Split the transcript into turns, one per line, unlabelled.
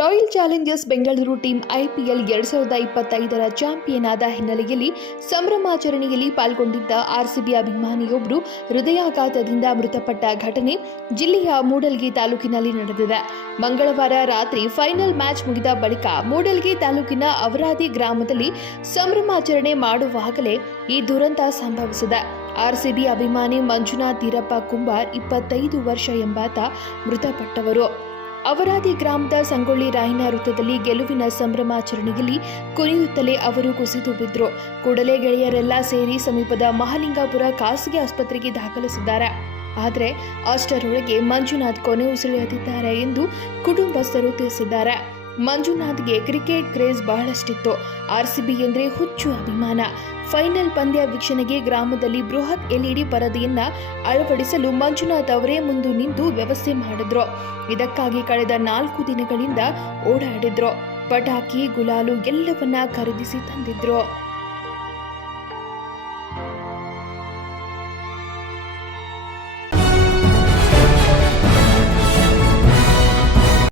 Royal Challengers Bengaluru team IPL ಎರಡ್ ಸಾವಿರದ ಇಪ್ಪತ್ತೈದರ ಚಾಂಪಿಯನ್ ಆದ ಹಿನ್ನೆಲೆಯಲ್ಲಿ ಸಂಭ್ರಮಾಚರಣೆಯಲ್ಲಿ ಪಾಲ್ಗೊಂಡಿದ್ದ ಆರ್ಸಿಬಿ ಅಭಿಮಾನಿಯೊಬ್ಬರು ಹೃದಯಾಘಾತದಿಂದ ಮೃತಪಟ್ಟ ಘಟನೆ ಜಿಲ್ಲೆಯ ಮೂಡಲ್ಗಿ ತಾಲೂಕಿನಲ್ಲಿ ನಡೆದಿದೆ. ಮಂಗಳವಾರ ರಾತ್ರಿ ಫೈನಲ್ ಮ್ಯಾಚ್ ಮುಗಿದ ಬಳಿಕ ಮೂಡಲ್ಗಿ ತಾಲೂಕಿನ ಅವರಾದಿ ಗ್ರಾಮದಲ್ಲಿ ಸಂಭ್ರಮಾಚರಣೆ ಮಾಡುವಾಗಲೇ ಈ ದುರಂತ ಸಂಭವಿಸಿದೆ. ಆರ್ಸಿಬಿ ಅಭಿಮಾನಿ ಮಂಜುನಾಥ್ ಈರಪ್ಪ ಕುಂಬಾರ್ ಇಪ್ಪತ್ತೈದು ವರ್ಷ ಎಂಬಾತ ಮೃತಪಟ್ಟವರು. ಅವರಾದಿ ಗ್ರಾಮದ ಸಂಗೊಳ್ಳಿ ರಾಯನ ವೃತ್ತದಲ್ಲಿ ಗೆಲುವಿನ ಸಂಭ್ರಮಾಚರಣೆಯಲ್ಲಿ ಕೊನೆಯುತ್ತಲೇ ಅವರು ಕುಸಿದು ಬಿದ್ದರು ಕೂಡಲೇ ಗೆಳೆಯರೆಲ್ಲ ಸೇರಿ ಸಮೀಪದ ಮಹಾಲಿಂಗಾಪುರ ಖಾಸಗಿ ಆಸ್ಪತ್ರೆಗೆ ದಾಖಲಿಸಿದ್ದಾರೆ. ಆದರೆ ಅಷ್ಟರೊಳಗೆ ಮಂಜುನಾಥ್ ಕೊನೆ ಉಸಿರೆಳೆದಿದ್ದಾರೆ ಎಂದು ಕುಟುಂಬಸ್ಥರು ತಿಳಿಸಿದ್ದಾರೆ. ಮಂಜುನಾಥ್ಗೆ ಕ್ರಿಕೆಟ್ ಕ್ರೇಜ್ ಬಹಳಷ್ಟಿತ್ತು. ಆರ್ಸಿಬಿ ಎಂದರೆ ಹುಚ್ಚು ಅಭಿಮಾನ. ಫೈನಲ್ ಪಂದ್ಯ ವೀಕ್ಷಣೆಗೆ ಗ್ರಾಮದಲ್ಲಿ ಬೃಹತ್ ಎಲ್ಇಡಿ ಪರದೆಯನ್ನ ಅಳವಡಿಸಲು ಮಂಜುನಾಥ್ ಅವರೇ ಮುಂದೆ ನಿಂತು ವ್ಯವಸ್ಥೆ ಮಾಡಿದ್ರು. ಇದಕ್ಕಾಗಿ ಕಳೆದ ನಾಲ್ಕು ದಿನಗಳಿಂದ ಓಡಾಡಿದ್ರು. ಪಟಾಕಿ, ಗುಲಾಲು ಎಲ್ಲವನ್ನ ಖರೀದಿಸಿ ತಂದಿದ್ರು.